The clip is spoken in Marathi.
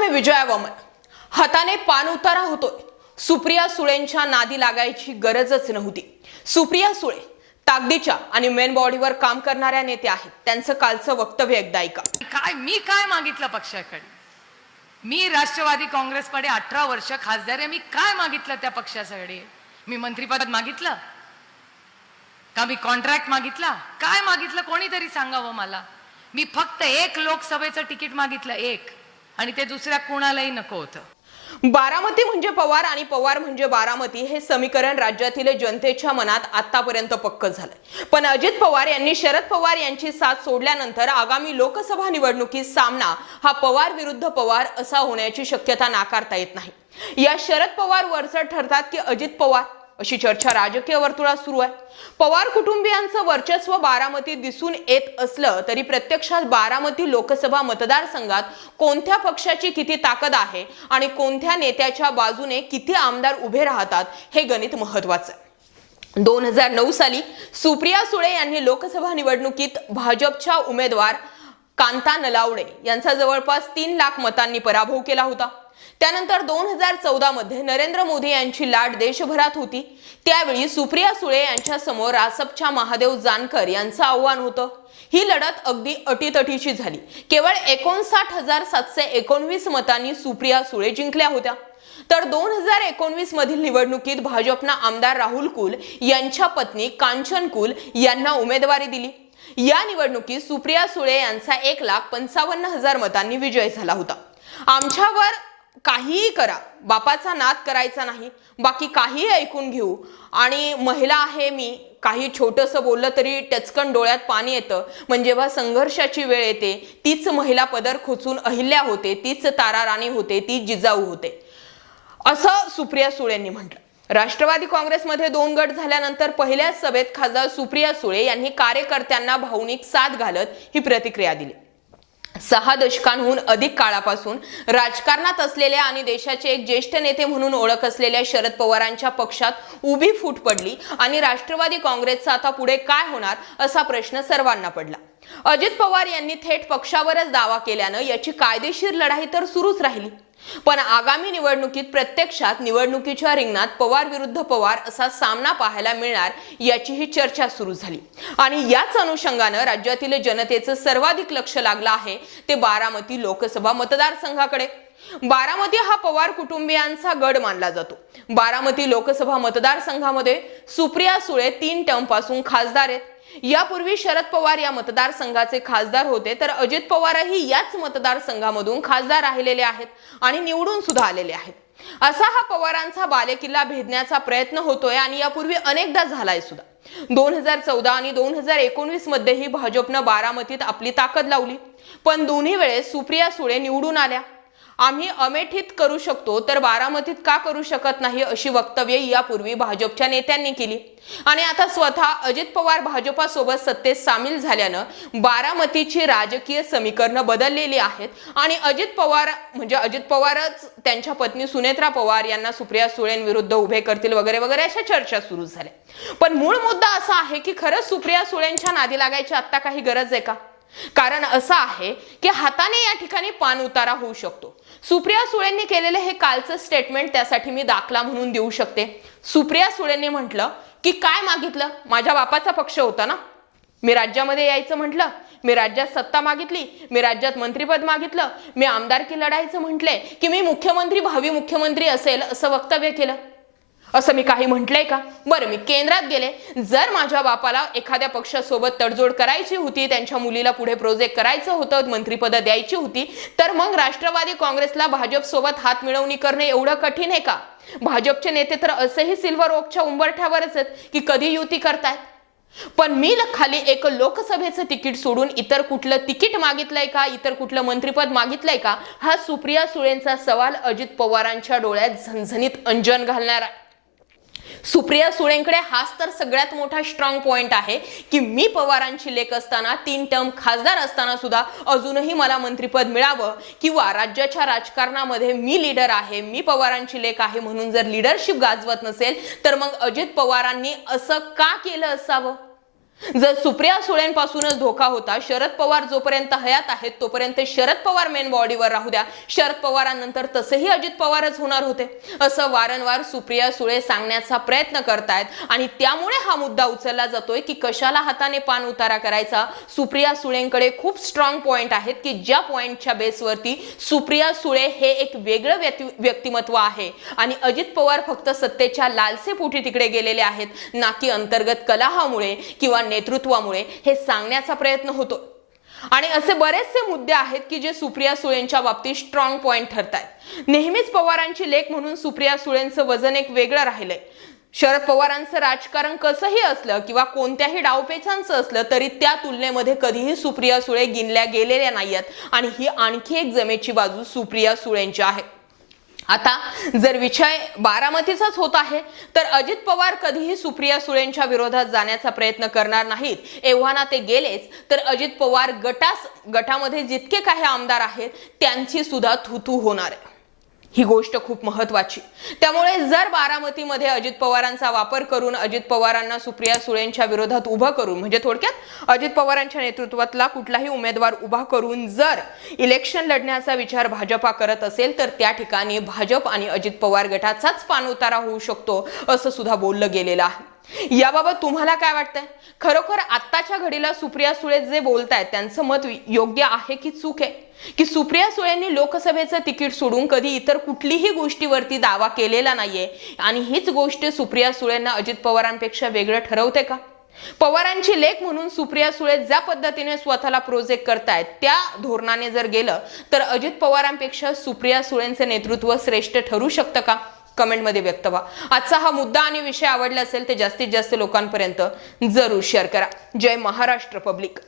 मी विजया वामन. हाताने पान उतारा होतोय. सुप्रिया सुळेंच्या नादी लागायची गरजच नव्हती. सुप्रिया सुळे ताकदीच्या आणि मेन बॉडीवर काम करणाऱ्या नेत्या आहेत. त्यांचं कालचं वक्तव्य एकदा ऐका. मी काय मागितलं पक्षाकडे? मी राष्ट्रवादी काँग्रेसकडे 18 वर्ष खासदार आहे. मी काय मागितलं त्या पक्षाकडे? मी मंत्रिपद मागितलं का? मी कॉन्ट्रॅक्ट मागितला? काय मागितलं? कोणीतरी सांगावं मला. मी फक्त एक लोकसभेचं तिकीट मागितलं, एक, आणि ते दुसऱ्या कोणालाही नको होतं. बारामती म्हणजे पवार आणि पवार म्हणजे बारामती हे समीकरण राज्यातील जनतेच्या मनात आतापर्यंत पक्क झालंय. पण अजित पवार यांनी शरद पवार यांची साथ सोडल्यानंतर आगामी लोकसभा निवडणुकीत सामना हा पवार विरुद्ध पवार असा होण्याची शक्यता नाकारता येत नाही. या शरद पवार वरचढ ठरतात की अजित पवार, अशी चर्चा राजकीय वर्तुळात सुरू आहे. पवार कुटुंबियांचं वर्चस्व बारामतीत दिसून येत असलं तरी प्रत्यक्षात बारामती लोकसभा मतदारसंघात कोणत्या पक्षाची किती ताकद आहे आणि कोणत्या नेत्याच्या बाजूने किती आमदार उभे राहतात हे गणित महत्त्वाचं आहे. 2009 साली सुप्रिया सुळे यांनी लोकसभा निवडणुकीत भाजपच्या उमेदवार कांता नलावडे यांचा जवळपास 3 लाख मतांनी पराभव केला होता. त्यानंतर 2014 मध्ये नरेंद्र मोदी यांची लाट देशभरात होती. त्यावेळी सुप्रिया सुळे यांच्या समोर रासपच्या महादेव जानकर यांचं आव्हान होतं. ही लढत अगदी अटीतटीची झाली. केवळ 59,719 मतांनी सुप्रिया सुळे जिंकल्या होत्या. तर 2019 मधील निवडणुकीत भाजपनं आमदार राहुल कुल यांच्या पत्नी कांचन कुल यांना उमेदवारी दिली. या निवडणुकीत सुप्रिया सुळे यांचा 1,55,000 मतांनी विजय झाला होता. आमच्यावर काहीही करा, बापाचा नाद करायचा नाही, बाकी काही ऐकून घेऊ, आणि महिला आहे मी, काही छोटंसं बोललं तरी टचकन डोळ्यात पाणी येतं. म्हणजे जेव्हा संघर्षाची वेळ येते तीच महिला पदर खोचून अहिल्या होते, तीच तारा राणी होते, तीच जिजाऊ होते, असं सुप्रिया सुळेंनी म्हटलं. राष्ट्रवादी काँग्रेसमध्ये 2 गट झाल्यानंतर पहिल्याच सभेत खासदार सुप्रिया सुळे यांनी कार्यकर्त्यांना भावनिक साथ घालत ही प्रतिक्रिया दिली. 6 दशकांहून अधिक काळापासून राजकारणात असलेल्या आणि देशाचे एक ज्येष्ठ नेते म्हणून ओळख असलेल्या शरद पवारांच्या पक्षात उभी फूट पडली आणि राष्ट्रवादी काँग्रेसचा आता पुढे काय होणार असा प्रश्न सर्वांना पडला. अजित पवार यांनी थेट पक्षावरच दावा केल्यानं याची कायदेशीर लढाई तर सुरूच राहिली. पण आगामी निवडणुकीत प्रत्यक्षात निवडणुकीच्या रिंगणात पवार विरुद्ध पवार असा सामना पाहायला मिळणार याची ही चर्चा सुरू झाली. आणि याच अनुषंगानं राज्यातील जनतेचं सर्वाधिक लक्ष लागलं आहे ते बारामती लोकसभा मतदारसंघाकडे. बारामती हा पवार कुटुंबियांचा गड मानला जातो. बारामती लोकसभा मतदारसंघामध्ये सुप्रिया सुळे 3 टर्म पासून खासदार आहेत. यापूर्वी शरद पवार या मतदारसंघाचे खासदार होते, तर अजित पवारही याच मतदारसंघामधून खासदार राहिलेले आहेत आणि निवडून सुद्धा आलेले आहेत. असा हा पवारांचा बालेकिल्ला भेदण्याचा प्रयत्न होतोय आणि यापूर्वी अनेकदा झालाय सुद्धा. 2014 आणि 2019 मध्येही भाजपनं बारामतीत आपली ताकद लावली, पण दोन्ही वेळेस सुप्रिया सुळे निवडून आल्या. आम्ही अमेठीत करू शकतो तर बारामतीत का करू शकत नाही अशी वक्तव्ये यापूर्वी भाजपच्या नेत्यांनी केली. आणि आता स्वतः अजित पवार भाजपासोबत सत्तेत सामील झाल्यानं बारामतीची राजकीय समीकरणं बदललेली आहेत आणि अजित पवारच त्यांच्या पत्नी सुनेत्रा पवार यांना सुप्रिया सुळेंविरुद्ध उभे करतील वगैरे वगैरे अशा चर्चा सुरू झाल्या. पण मूळ मुद्दा असा आहे की खरंच सुप्रिया सुळेंच्या नादी लागायची आता काही गरज आहे का? कारण असं आहे की हाताने या ठिकाणी पान उतारा होऊ शकतो. सुप्रिया सुळेंनी केलेले हे कालचं स्टेटमेंट त्यासाठी मी दाखला म्हणून देऊ शकते. सुप्रिया सुळेंनी म्हटलं की काय मागितलं? माझ्या बापाचा पक्ष होता ना, मी राज्यामध्ये यायचं म्हटलं, मी राज्यात सत्ता मागितली, मी राज्यात मंत्रिपद मागितलं, मी आमदारकी लढायचं म्हटले की मी मुख्यमंत्री, भावी मुख्यमंत्री असेल असं वक्तव्य केलं. असं मी काही म्हटलंय का? बरं, मी केंद्रात गेले, जर माझ्या बापाला एखाद्या पक्षासोबत तडजोड करायची होती, त्यांच्या मुलीला पुढे प्रोजेक्ट करायचं होतं, मंत्रिपद द्यायची होती, तर मग राष्ट्रवादी काँग्रेसला भाजपसोबत हात मिळवणी करणे एवढं कठीण आहे का? भाजपचे नेते तर असेही सिल्वर ओकच्या उंबरठ्यावरच आहेत की कधी युती करतायत. पण मी खाली एक लोकसभेचं तिकीट सोडून इतर कुठलं तिकीट मागितलंय का, इतर कुठलं मंत्रिपद मागितलंय का, हा सुप्रिया सुळेंचा सवाल अजित पवारांच्या डोळ्यात झणझणीत अंजन घालणारा. सुप्रिया सुळेंकडे हाच तर सगळ्यात मोठा स्ट्रॉंग पॉइंट आहे की मी पवारांची लेक असताना, 3 टर्म खासदार असताना सुद्धा अजूनही मला मंत्रिपद मिळावं, किंवा राज्याच्या राजकारणामध्ये मी लीडर आहे, मी पवारांची लेक आहे म्हणून जर लीडरशिप गाजवत नसेल तर मग अजित पवारांनी असं का केलं असावं? जर सुप्रिया सुळेंपासूनच धोका होता, शरद पवार जोपर्यंत हयात आहेत तोपर्यंत शरद पवार मेन बॉडीवर राहू द्या, शरद पवारांनंतर तसेही अजित पवारच होणार होते, असं वारंवार सुप्रिया सुळे सांगण्याचा प्रयत्न करतायत आणि त्यामुळे हा मुद्दा उचलला जातोय की कशाला हाताने पान उतारा करायचा. सुप्रिया सुळेंकडे खूप स्ट्रॉंग पॉइंट आहेत की ज्या पॉइंटच्या बेसवरती सुप्रिया सुळे हे एक वेगळं व्यक्तिमत्व आहे आणि अजित पवार फक्त सत्तेच्या लालसेपोटी तिकडे गेलेले आहेत, ना की अंतर्गत कलहामुळे किंवा नेतृत्वामुळे, हे सांगण्याचा प्रयत्न होतो. आणि असे बरेचसे मुद्दे आहेत की जे सुप्रिया सुळेंच्या बाबतीत स्ट्रॉंग पॉइंट ठरतायत. नेहमीच पवारांची लेक म्हणून सुप्रिया सुळेंचं वजन एक वेगळं राहिलंय. शरद पवारांचं राजकारण कसंही असलं किंवा कोणत्याही डावपेचांचं असलं तरी त्या तुलनेमध्ये कधीही सुप्रिया सुळे गिनल्या गेलेल्या नाहीयेत आणि ही आणखी एक जमेची बाजू सुप्रिया सुळेंची आहे. आता जर विषय बारामतीचाच होत आहे तर अजित पवार कधीही सुप्रिया सुळेंच्या विरोधात जाण्याचा प्रयत्न करणार नाहीत. एव्हाना ते गेलेच तर अजित पवार गटामध्ये जितके काही आमदार आहेत त्यांची सुद्धा थुथू होणार आहे. ही गोष्ट खूप महत्वाची. त्यामुळे जर बारामतीमध्ये अजित पवारांचा वापर करून अजित पवारांना सुप्रिया सुळेंच्या विरोधात उभं करून, म्हणजे थोडक्यात अजित पवारांच्या नेतृत्वातला कुठलाही उमेदवार उभा करून जर इलेक्शन लढण्याचा विचार भाजपा करत असेल तर त्या ठिकाणी भाजप आणि अजित पवार गटाचाच पाणउतारा होऊ शकतो असं सुद्धा बोललं गेलेलं आहे. याबाबत तुम्हाला काय वाटतंय? खरोखर आत्ताच्या घडीला सुप्रिया सुळे जे बोलतायत त्यांचं मत योग्य आहे की चूक आहे? की सुप्रिया सुळेंनी लोकसभेचं तिकीट सोडून कधी इतर कुठलीही गोष्टीवरती दावा केलेला नाहीये आणि हीच गोष्ट सुप्रिया सुळेंना अजित पवारांपेक्षा वेगळं ठरवते का? पवारांची लेक म्हणून सुप्रिया सुळे ज्या पद्धतीने स्वतःला प्रोजेक्ट करतायत त्या धोरणाने जर गेलं तर अजित पवारांपेक्षा सुप्रिया सुळेंचे नेतृत्व श्रेष्ठ ठरू शकतं का? कमेंटमध्ये व्यक्त व्हा. आजचा हा मुद्दा आणि विषय आवडला असेल तर जास्तीत जास्त लोकांपर्यंत जरूर शेअर करा. जय महाराष्ट्र पब्लिक.